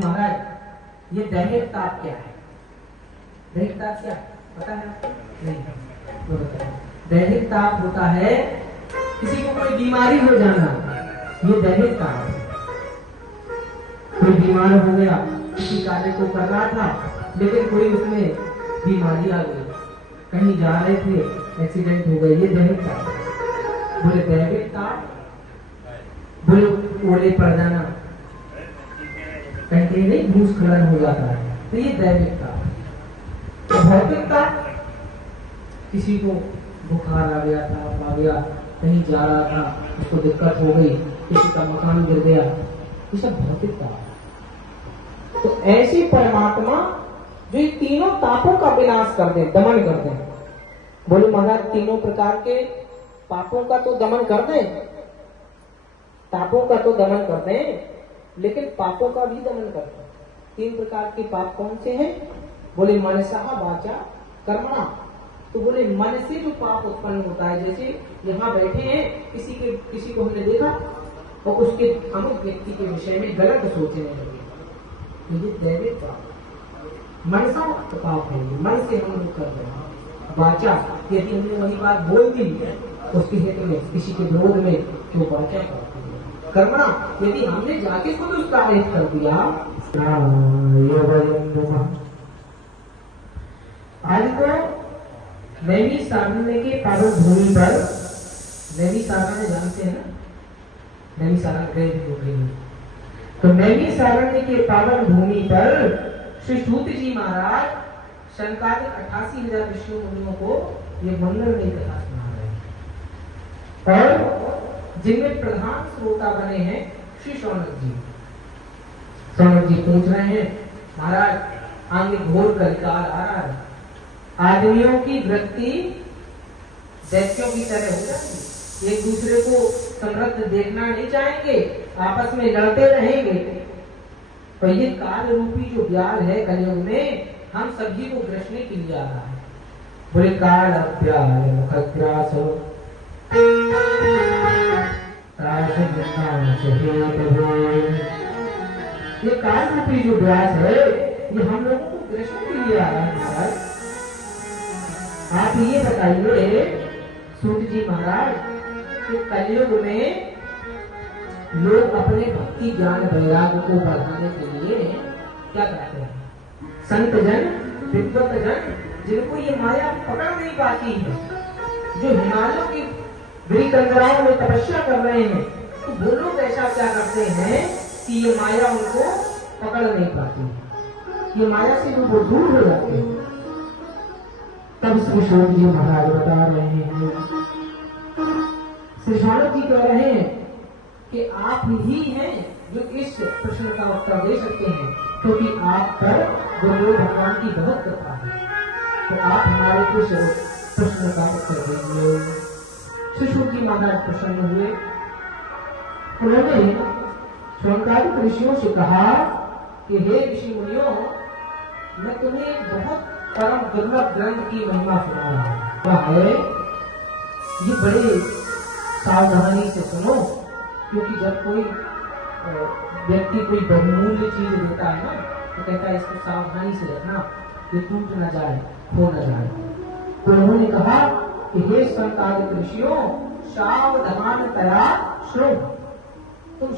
महाराज ये दैहिक ताप क्या है? दैहिक ताप क्या पता है आपको? नहीं। दैहिक ताप होता है किसी को कोई बीमारी हो जाना, ये दैहिक ताप है। कोई बीमार हो गया, किसी कार्य को कर रहा था लेकिन कोई उसमें बीमारी आ गई, कहीं जा रहे थे एक्सीडेंट हो गया, ये दैहिक ताप है। बोले दैहिक ताप, बोले ओले पड़ जाना, कहीं नहीं भूस्खलन हो जाता है, तो ये दैहिक ताप। तो भौतिक ताप, किसी को बुखार आ गया था, आ गया, कहीं जा रहा था, उसको दिक्कत हो गई, किसी का मकान गिर गया, ये सब भौतिक ताप। तो ऐसे परमात्मा जो ये तीनों तापों का विनाश कर दे, दमन कर दे। बोले महाराज तीनों प्रकार के पापों का तो दमन कर दे, तापों का तो दमन कर दे, लेकिन पापों का भी दमन कर दे। 3 प्रकार के पाप कौन से हैं? बोले मनसा वाचा कर्मणा। तो बोले मन से जो पाप उत्पन्न होता है, जैसे यहाँ बैठे हैं, किसी को हमने देखा और उसके अमुक व्यक्ति के विषय में गलत सोचने लगे, ये दैविक पाप, मनसा पाप है, मन से हम लोग कर रहे हैं। वाचा, यदि हमने वही बात बोल दी उसके हित में, किसी के विरोध में, तो वाचा करती है। कर्मणा, यदि हमने जाके खुद उसका आरोप कर दिया। आज को नैमी सारण्य के पावन भूमि पर, नैमी सारण्य जानते हैं ना, नैमी सारण्य गए थे, तो नैमी सारण्य के पावन भूमि पर श्री सूत जी महाराज शंकादिक 88,000 ऋषियों मुनियों को ये मंगलमयी कथा सुना रहे हैं, और जिनमें प्रधान श्रोता बने हैं श्री शौनक जी। शौनक जी पूछ रहे हैं, महाराज आगे घोर कलिकाल आ रहा है, आदमियों की वृत्ति दैत्यों की तरह हो जाएगी, एक दूसरे को समृद्ध देखना नहीं चाहेंगे, आपस में लड़ते रहेंगे। तो ये काल रूपी जो व्याल है कलयुग में हम सभी को ग्रसने के लिए आ रहा है। बोले काल अव्याल मुखग्रास ये काल रूपी जो व्यास है ये हम लोगों को ग्रसने के लिए आ रहा है। महाराज आप ये बताइए सूत जी महाराज, कि कलयुग में लोग अपने भक्ति ज्ञान वैराग्य को बढ़ाने के लिए क्या करते हैं? संत जन, विद्वत जन, जिनको ये माया पकड़ नहीं पाती है, जो हिमालयों की गिरिकंदराओं में तपस्या कर रहे हैं, तो वो लोग ऐसा क्या करते हैं कि ये माया उनको पकड़ नहीं पाती, ये माया से वो दूर हो जाते हैं। तब श्री शौनक जी महाराज बता रहे हैं, श्री शौनक जी कह रहे हैं कि आप ही हैं जो इस प्रश्न का उत्तर दे सकते हैं, क्योंकि आप पर गुरु भगवान की बहुत कृपा है, तो आप हमारे कुछ प्रश्न का उत्तर देंगे। शिशु जी महाराज प्रसन्न हुए, उन्होंने शौनकादिक ऋषियों से कहा कि हे ऋषि मुनियों, मैं तुम्हें बहुत परम दुर्लभ ग्रंथ की महिमा सुना रहा हूं, ये बड़े सावधानी से सुनो, क्योंकि जब कोई व्यक्ति कोई बहुमूल्य चीज देता है ना, तो कहता है इसको सावधानी से रखना, ये टूट न जाए, खो न जाए। तो उन्होंने कहा कि हे संतादिक ऋषियों, सावधान तया श्रो, तुम